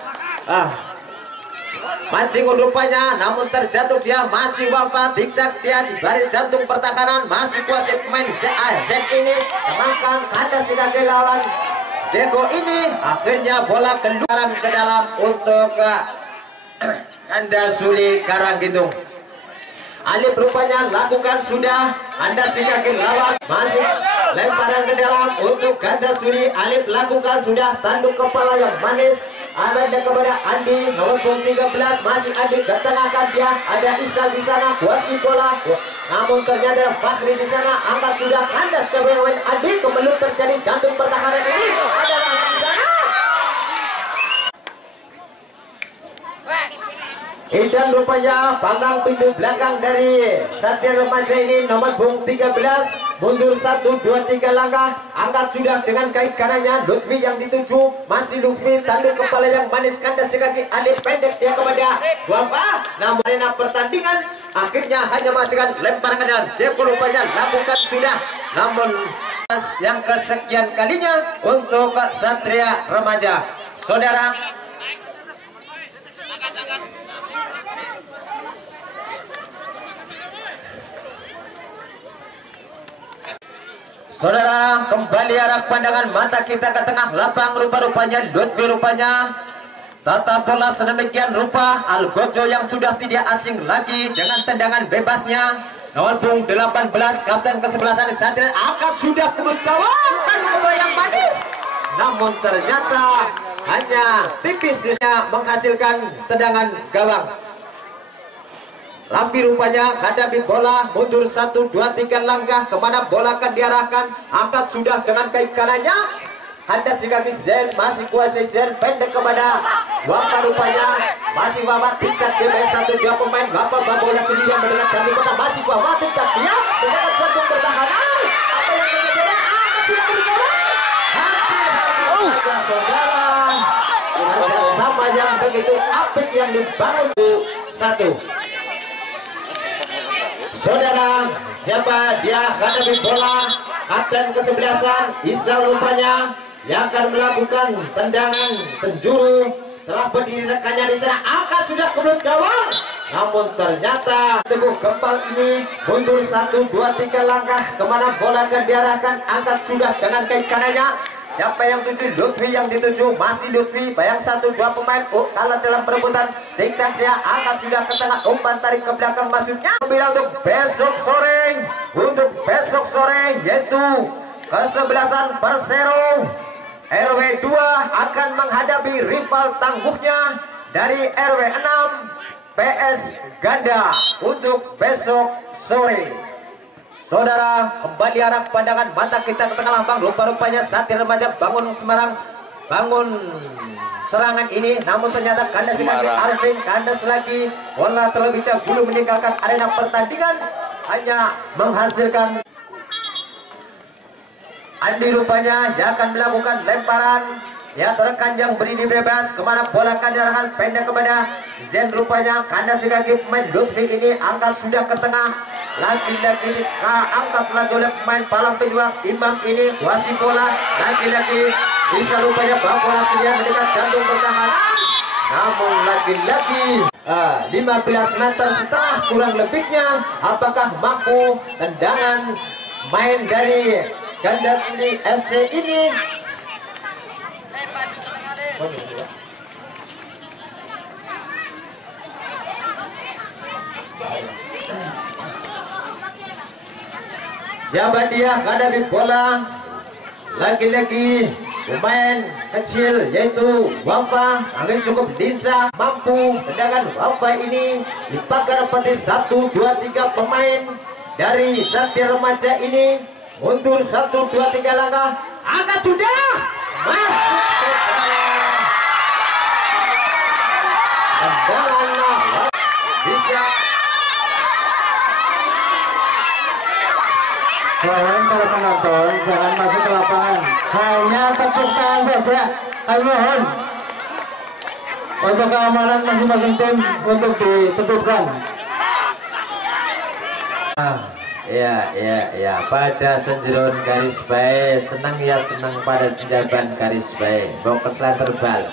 mancing rupanya, namun terjatuh dia masih Wafa, tik-tak dia di baris jantung pertahanan, masih kuasai pemain Z ini, kemangkan kandas di kaki lawan Jeko ini, akhirnya bola keluaran ke dalam untuk Ganda Suli Karanggintung. Alif rupanya lakukan sudah. Anda sikakin lawan. Masih lemparan ke dalam untuk ganda Suri. Alif lakukan sudah. Tanduk kepala yang manis. Ada kepada Andi nomor 13. Masih Andi ketengahkan dia. Ada Isa di sana. Kuasi bola. Namun ternyata Fakri di sana. Angkat sudah. Kandas ke bawah Andi. Kemelut terjadi jantung pertahanan ini. Adalah di sana. Dan rupanya panggang pintu belakang dari Satria Remaja ini nomor punggung 13 mundur 1, 2, 3 langkah. Angkat sudah dengan kaki kanannya Lutfi yang dituju. Masih Lutfi tanduk kepala yang manis kandas di kaki Alif pendek dia kepada Wafa. Namun arena pertandingan akhirnya hanya masukkan lemparan ke dalam. Jeko rupanya lakukan sudah. Namun yang kesekian kalinya untuk Satria Remaja. Saudara, saudara, kembali arah pandangan mata kita ke tengah lapang. Rupa-rupanya Lutfi rupanya tata bola sedemikian rupa. Algojo yang sudah tidak asing lagi dengan tendangan bebasnya. Nomor punggung 18 kapten ke-11 Satria angkat sudah ke kawan tanduk bola yang manis. Namun ternyata hanya tipisnya menghasilkan tendangan gawang. Raffi rupanya hadapi bola, mundur 1, 2, 3 langkah. Kemana bola akan diarahkan? Angkat sudah dengan kaki kanannya. Handas di kaki Zen, masih kuasai Zen, pendek kepada Wafa rupanya. Masih Wafa tingkat dia main 1, 2 pemain. Wafa bola sendiri yang mendengar jantung pertahanan. Masih Wafa tingkat dia mendengar jantung pertahanan. Apa yang terjadi? Angkat sudah berjalan. Saudara, sama yang begitu apik yang dibangun 1. Saudara, siapa dia hadapi bola? Kapten ke-11 Isa rupanya yang akan melakukan tendangan penjuru. Telah berdiri rekannya di sana. Angkat sudah ke mulut gawang. Namun ternyata tubuh gempal ini mundur 1, 2, 3 langkah. Kemana bola akan diarahkan? Angkat sudah dengan kaki kanannya. Siapa yang tuju? Lutfi yang dituju. Masih Lutfi. Bayang 1, 2 pemain. Kalah dalam perebutan. Tingkat dia angkat sudah ke tengah. Umpan tarik ke belakang maksudnya. Bilang untuk besok sore. Untuk besok sore yaitu ke-11 Persero RW 2 akan menghadapi rival tangguhnya dari RW 6 PS Ganda untuk besok sore. Saudara, kembali arah pandangan mata kita ke tengah lapang. Rupa-rupanya Satria Remaja bangun Semarang, bangun serangan ini. Namun ternyata kandas lagi Alvin, kandas lagi. Bola terlebih dahulu meninggalkan arena pertandingan, hanya menghasilkan Andi rupanya yang akan melakukan lemparan. Ya, terkan yang berdiri bebas. Kemana bola akan diarahkan? Pendek kepada Zen rupanya. Kandas kaki pemain Lutfi ini angkat sudah ke tengah. Lagi-lagi angkat lagi oleh pemain Palang Pejuang Imam ini. Wasit bola lagi-lagi bisa rupanya bawa bola sedia mendekat jantung pertahanan. Namun lagi-lagi 15 meter setengah kurang lebihnya. Apakah mampu tendangan main dari ganda ini FC ini? Siapa dia hadapi bola? Lagi-lagi pemain kecil yaitu Wafa. Angin cukup lincah, mampu tendangan Wafa ini dipagar peti 1, 2, 3 pemain dari Satria Remaja ini. Mundur 1, 2, 3 langkah. Angkat sudah masuk tendangan bisa. Mohon para penonton jangan masuk ke lapangan, hanya tepuk tangan saja. Kami mohon untuk keamanan masing-masing tim untuk ditutupkan. Ya, pada senjeron garis baik, senang ya senang pada senjaban garis baik, fokus terbal.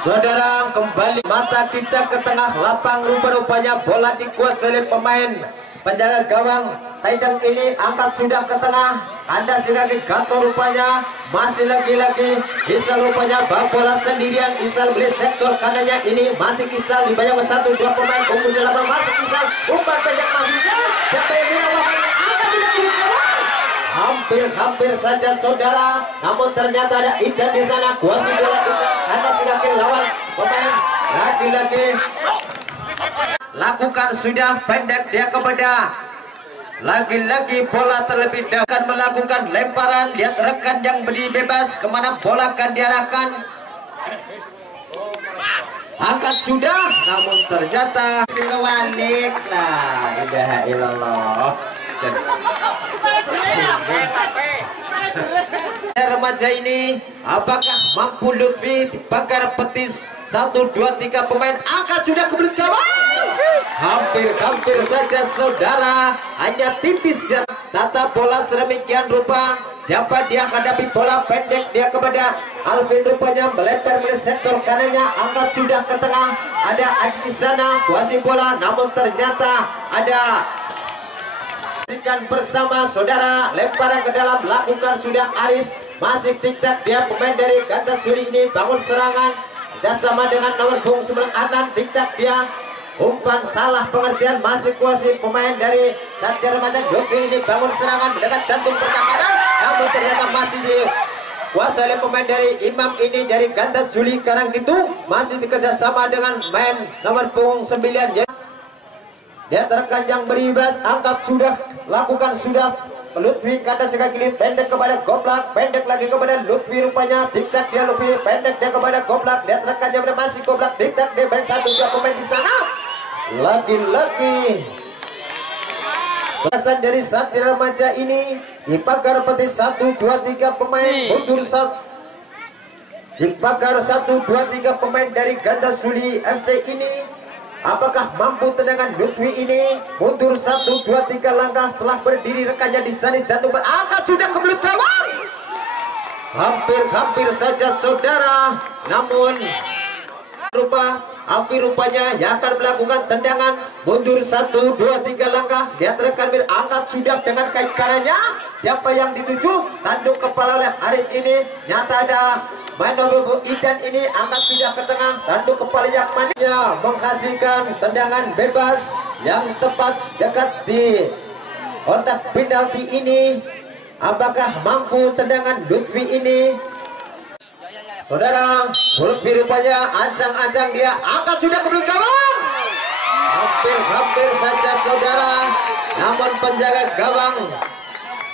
Saudara, kembali mata kita ke tengah lapang. Rupa-rupanya bola dikuasai oleh pemain penjaga gawang Taidang ini. Angkat sudah ke tengah. Anda sekali Gato rupanya masih lagi-lagi Isal rupanya bang bola sendirian. Isal beli sektor kanannya ini masih Isal di banyak satu dua pemain unggul di lapangan masih Isal umpan pendek masuknya siapa yang melawan angkat tidak dilawan. Hampir saja saudara, namun ternyata ada Idan di sana kuasa bola Idan karena semakin lawan pemain lagi-lagi lakukan sudah pendek dia kepada lagi-lagi bola terlebih dahulu akan melakukan lemparan. Lihat rekan yang berdiri bebas kemana bola akan diarahkan. Angkat sudah, namun ternyata kebalik lah. Ilaha illallah. Remaja ini apakah mampu lebih dibakar petis 1, 2, 3 pemain angkat sudah ke belut gawang. Hampir saja saudara, hanya tipis dan tata bola sedemikian rupa. Siapa dia hadapi bola pendek dia kepada Alvin rupanya melempar ke sektor kanannya angkat sudah ke tengah. Ada Adi di sana kuasai bola namun ternyata ada bersama saudara lemparan ke dalam lakukan sudah Aris masih tiktak dia pemain dari Ganda Suli ini bangun serangan bersama dengan nomor punggung 9 Anan tiktak dia umpan salah pengertian masih kuasai pemain dari Satya Remaja Joki ini bangun serangan mendekat jantung pertahanan namun ternyata masih dikuasai oleh pemain dari Imam ini dari Ganda Suli Karanggitung masih dikerjasama dengan main nomor punggung 9 dia terkanjang beribas angkat sudah lakukan sudah Lutfi kata sekali pendek kepada Goblak pendek lagi kepada Lutfi rupanya tiktak dia Lutfi pendek dia kepada Goblak dia terkanjang masih Goblak tiktak dia baik 1 2 pemain di sana lagi-lagi belasan dari Satria Remaja ini dipagar peti 1 2 3 pemain mundur dipagar 1 2 3 pemain dari Ganda Suli FC ini. Apakah mampu tendangan Lutfi ini mundur 1 2 3 langkah telah berdiri rekannya di sana jantung berangkat sudah ke belut gawang. Hampir saja saudara, namun rupanya yang akan melakukan tendangan mundur 1 2 3 langkah dia terkan angkat sudah dengan kaki kanannya. Siapa yang dituju tanduk kepala oleh Haris ini nyata ada Manobu Idan ini angkat sudah ke tengah tanduk kepala yang manisnya menghasilkan tendangan bebas yang tepat dekat di kotak penalti ini. Apakah mampu tendangan Lutfi ini saudara? Lutfi rupanya ancang-ancang dia angkat sudah ke belakang gawang. Hampir saja saudara, namun penjaga gawang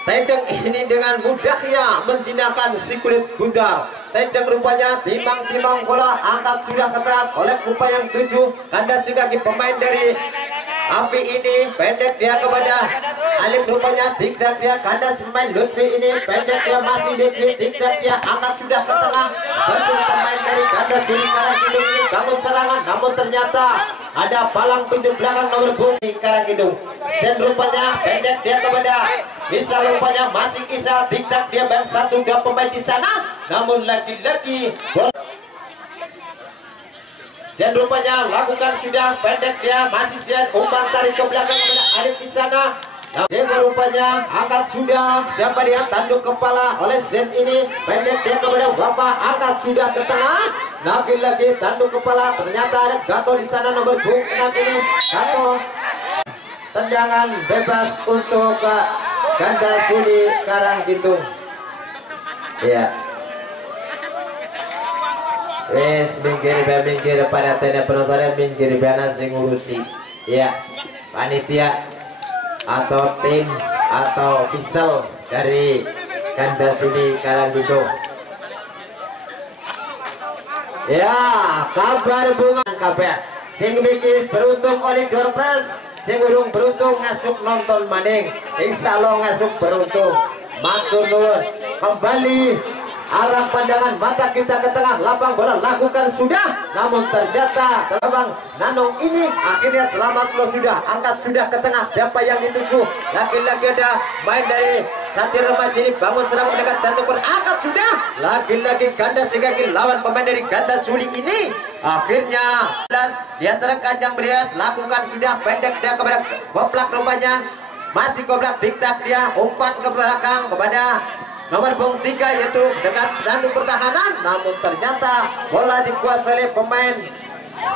Tendeng ini dengan mudahnya menjinakkan si kulit bundar. Tendeng rupanya timang-timang bola angkat sudah setat oleh kupa yang 7. Kandas juga pemain dari Api ini pendek dia kepada Alif rupanya tiktak dia kandas pemain Lutfi ini pendek dia masih Lutfi tiktak dia angkat sudah ke tengah. Betul pemain dari kandas di Karangkidung ini bangun serangan namun ternyata ada palang pintu belakang nomor bumi Karangkidung. Dan rupanya pendek dia kepada bisa rupanya masih kisah tiktak dia bang 1 2 pemain di sana namun lagi-lagi dan rupanya lakukan sudah pendek dia masih sian umpan tarik ke belakang kepada Alif di sana. Dan rupanya angkat sudah siapa dia tanduk kepala oleh Zen ini pendek dia kepada Bapak angkat sudah ke tengah. Lagi-lagi tanduk kepala ternyata ada Gato di sana nomor 6 ini Gato. Tendangan bebas untuk Ganda Suli Karanggitung. Ya. Wes minggir pada tenda penontonnya minggir bana sing ngurusi ya panitia atau tim atau official dari Ganda Suli Karanggitung. Ya kabar bunga kabar sing mikis beruntung oleh Dorpres sing urung beruntung ngasuk nonton maning insyaallah ngasuk beruntung matur nuwun kembali arah pandangan mata kita ke tengah lapang bola lakukan sudah namun ternyata terbang Nanong ini akhirnya selamat lo sudah angkat sudah ke tengah siapa yang dituju lagi-lagi ada main dari Satya Remaja ini bangun serang mendekat jantung angkat sudah lagi-lagi Ganda Sigaki lawan pemain dari Ganda Suli ini akhirnya dia terkanjang berias lakukan sudah pendek dia kepada Goblak rupanya masih Goblak diktak dia umpan ke belakang kepada nomor punggung 3 yaitu dekat jantung pertahanan, namun ternyata bola dikuasai oleh pemain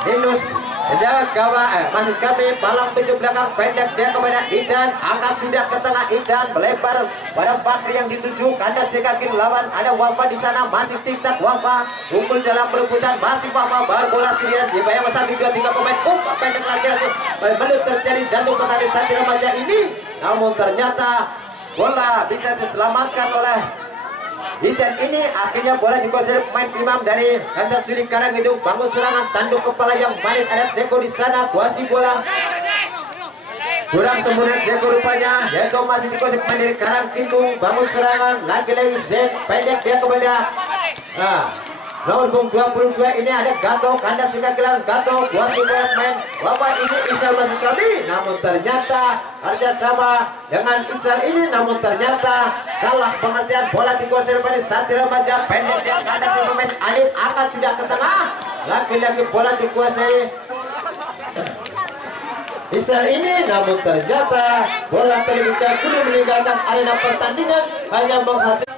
Linus. Penjaga gawang masih kami palang pintu belakang pendek dia kepada Idan, angkat sudah ke tengah Idan, melebar pada Fakri yang dituju kandas di kaki lawan. Ada Wafa di sana, masih tik-tak Wafa unggul dalam perebutan, masih Wafa baru bola sendirian di bayang 1, 2, 3 pemain pendek lagi menurut terjadi jantung pertahanan Satria Remaja ini, namun ternyata bola bisa diselamatkan oleh Idan ini. Akhirnya bola dikuasai pemain Imam dari Kansas Suri Karang itu, bangun serangan tanduk kepala yang manis, ada Jeko di sana, kuasai bola kurang sempurna Jeko rupanya. Jeko masih dikuasai pemain dari Karang Kintung, bangun serangan lagi-lagi Zen pendek dia kepada nomor punggung 22 ini ada Gato, kandas hingga gelang Gato, kuasai bola pemain Bapak ini Isal masuk kami, namun ternyata kerjasama dengan Isal ini, namun ternyata salah pengertian, bola dikuasai oleh Satria Remaja pendek yang kandas di pemain Alif, angkat sudah ke tengah, lagi-lagi bola dikuasai Isal ini, namun ternyata bola terlebih dahulu meninggalkan arena pertandingan, hanya menghasilkan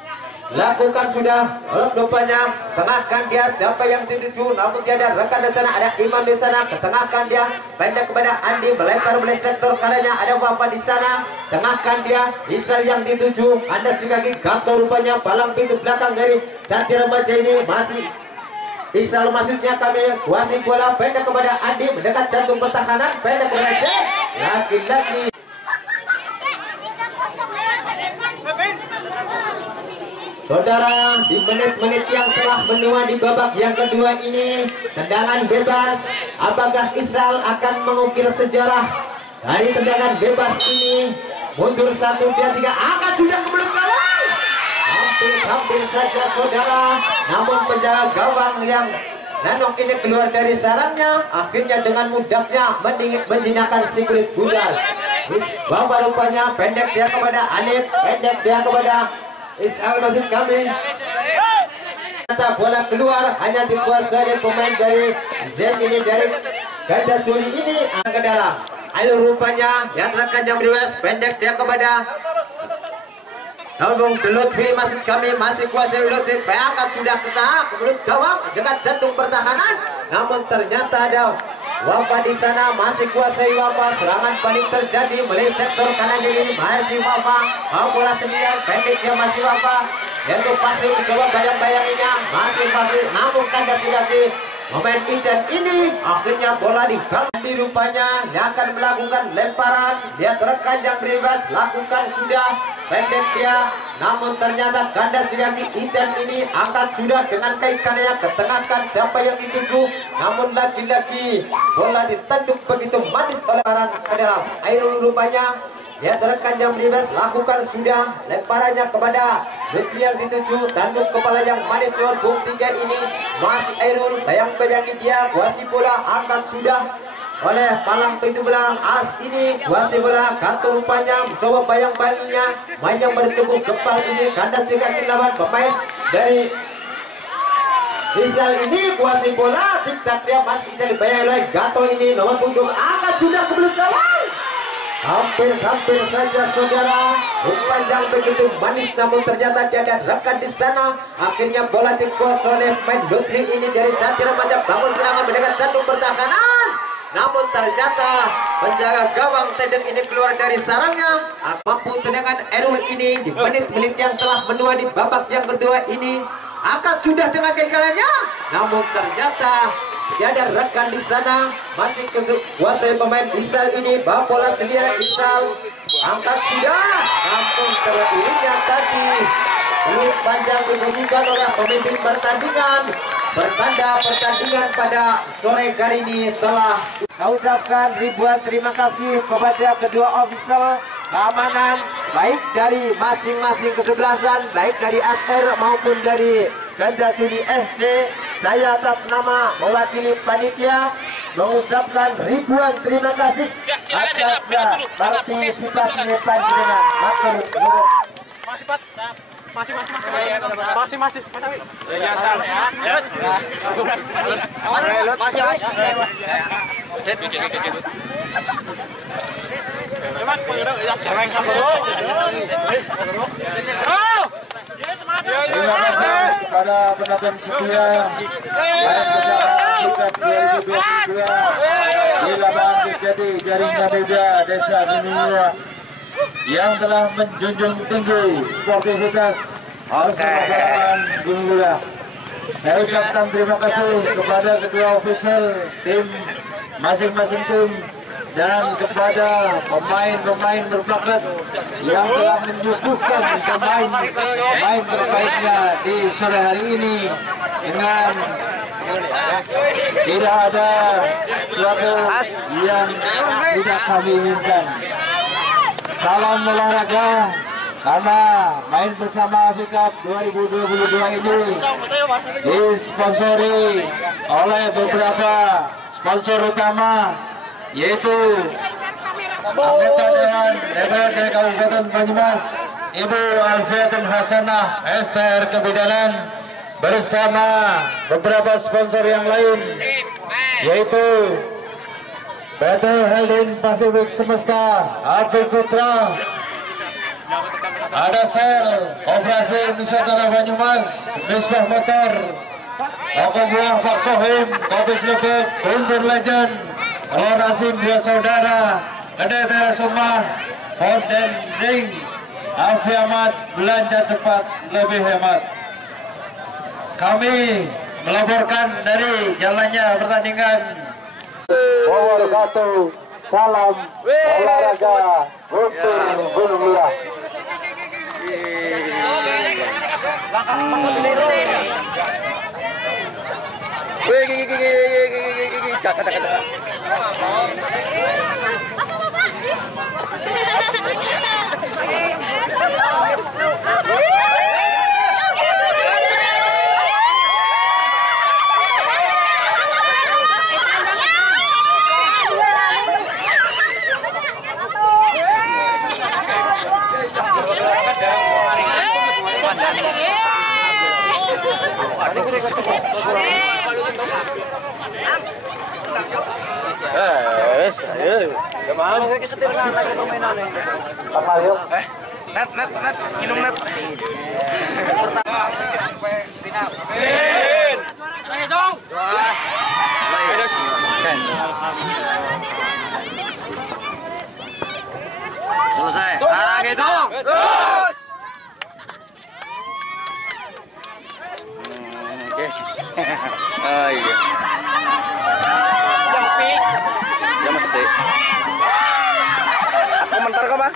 lakukan sudah depannya, tengahkan dia siapa yang dituju, namun tiada rekan di sana, ada Imam di sana, ketengahkan dia pendek kepada Andi, melebar oleh sektor kanannya, ada Wafa di sana, tengahkan dia Isal yang dituju, Anda sekali Gato rupanya palang pintu belakang dari Satria Remaja ini, masih Isal maksudnya kami kuasai bola pendek kepada Andi, mendekat jantung pertahanan pendek kepada J, lagi-lagi saudara, di menit-menit yang telah menua di babak yang kedua ini, tendangan bebas, apakah Isal akan mengukir sejarah dari tendangan bebas ini? Mundur 1, 2, 3, angkat sudah ke belakang gawang, hampir saja saudara, namun penjaga gawang yang Nanok ini keluar dari sarangnya, akhirnya dengan mudahnya menjinakkan si kulit bundar. Bapak rupanya pendek dia kepada Alif, pendek dia kepada Isal masih kami. Ternyata bola keluar, hanya dikuasai pemain dari Zen ini, dari Ganda Suli ini ke dalam. Ayo rupanya yang terakan jam riwas, pendek dia kepada Nabung Lutfi, maksud kami masih kuasai Lutfi, angkat sudah ke tengah, kemudian gawang dekat jantung pertahanan, namun ternyata ada Wafa di sana, masih kuasai Wafa, serangan panik terjadi melalui sektor kanan ini, masih Wafa, mau bola sendirian, pendeknya masih Wafa, yaitu pasti mencoba bayang-bayanginya, masih Fakri, namun kandas tidak di pemain Idan ini, akhirnya bola di rupanya, dia akan melakukan lemparan, dia terkanjang bebas, lakukan sudah, pendek dia, namun ternyata kandas tidak di Idan ini, angkat sudah dengan kaitannya, ketengahkan siapa yang dituju, namun lagi-lagi bola ditanduk begitu manis oleh lemparan ke dalam air rupanya. Dia terkanjang bebas, lakukan sudah lemparannya kepada Lutfi yang dituju, tanduk kepala yang manis nomor punggung 3 ini, masih Airul, bayang-bayangi dia, kuasai bola, angkat sudah oleh palang pintu belakang as ini, kuasai bola, Gato rupanya mencoba bayang-bayanginya, main yang bertemu kepal ini, kandas juga lawan pemain dari Isal ini, kuasai bola, tik-tak dia masih bisa dibayangi oleh Gato ini, nomor punggung, angkat sudah ke belakang. Hampir saja saudara, panjang begitu manis, namun ternyata dia ada rekan di sana. Akhirnya bola dikuasai oleh pemain Lutfi ini dari Satria Remaja, bangun serangan mendekat jantung pertahanan, namun ternyata penjaga gawang Tedek ini keluar dari sarangnya, mampu tendangan Erul ini di menit-menit yang telah menua di babak yang kedua ini, angkat sudah dengan kegalannya, namun ternyata dia ada rekan di sana, masih kuasai pemain Isal ini, bawa bola sendiri Isal, angkat sudah, namun terakhirnya tadi peluit panjang dibunyikan oleh pemimpin pertandingan. Bertanda pertandingan pada sore hari ini telah ucapkan ribuan terima kasih kepada kedua ofisial keamanan, baik dari masing-masing kesebelasan, baik dari ASR maupun dari Ganda Sudi FC. Saya atas nama mewakili panitia mengucapkan ribuan terima kasih atas partisipasi panjenengan. Masih. Terima kasih kepada penonton setia Afrika 2022 di lapangan Kejati Jaringan Media Desa Gunung yang telah menjunjung tinggi sportivitas Persebaya Gunung. Saya ucapkan terima kasih kepada kedua ofisial tim masing-masing tim dan kepada pemain-pemain berbakat yang telah menyuguhkan pemain terbaiknya di sore hari ini dengan tidak ada suatu yang tidak kami inginkan. Salam olahraga, karena main bersama Afrika 2022 ini disponsori oleh beberapa sponsor utama, yaitu anggota Dewan DPRD Kabupaten Banyumas Ibu Alfiatun Hasanah STR Kebidanan bersama beberapa sponsor yang lain, yaitu PT Helin Pasifik Semesta Api Putra, ada sel Operasi Nusantara Banyumas, Misbah Motor, Toko Buah Pak Sohim, Kopi Celebek, Guntur Legend, Telur Asin Dua Saudara, Kedai Teras Rumah, Ford dan Ring, Alfiamat, belanja cepat lebih hemat. Kami melaporkan dari jalannya pertandingan. Wabarakatuh. Salam olahraga Guntur Gunung Lurah. Net, minum net. Selesai. Arah gitu. Oke. Oh iya. Jam mesti. Komentar kok, Pak?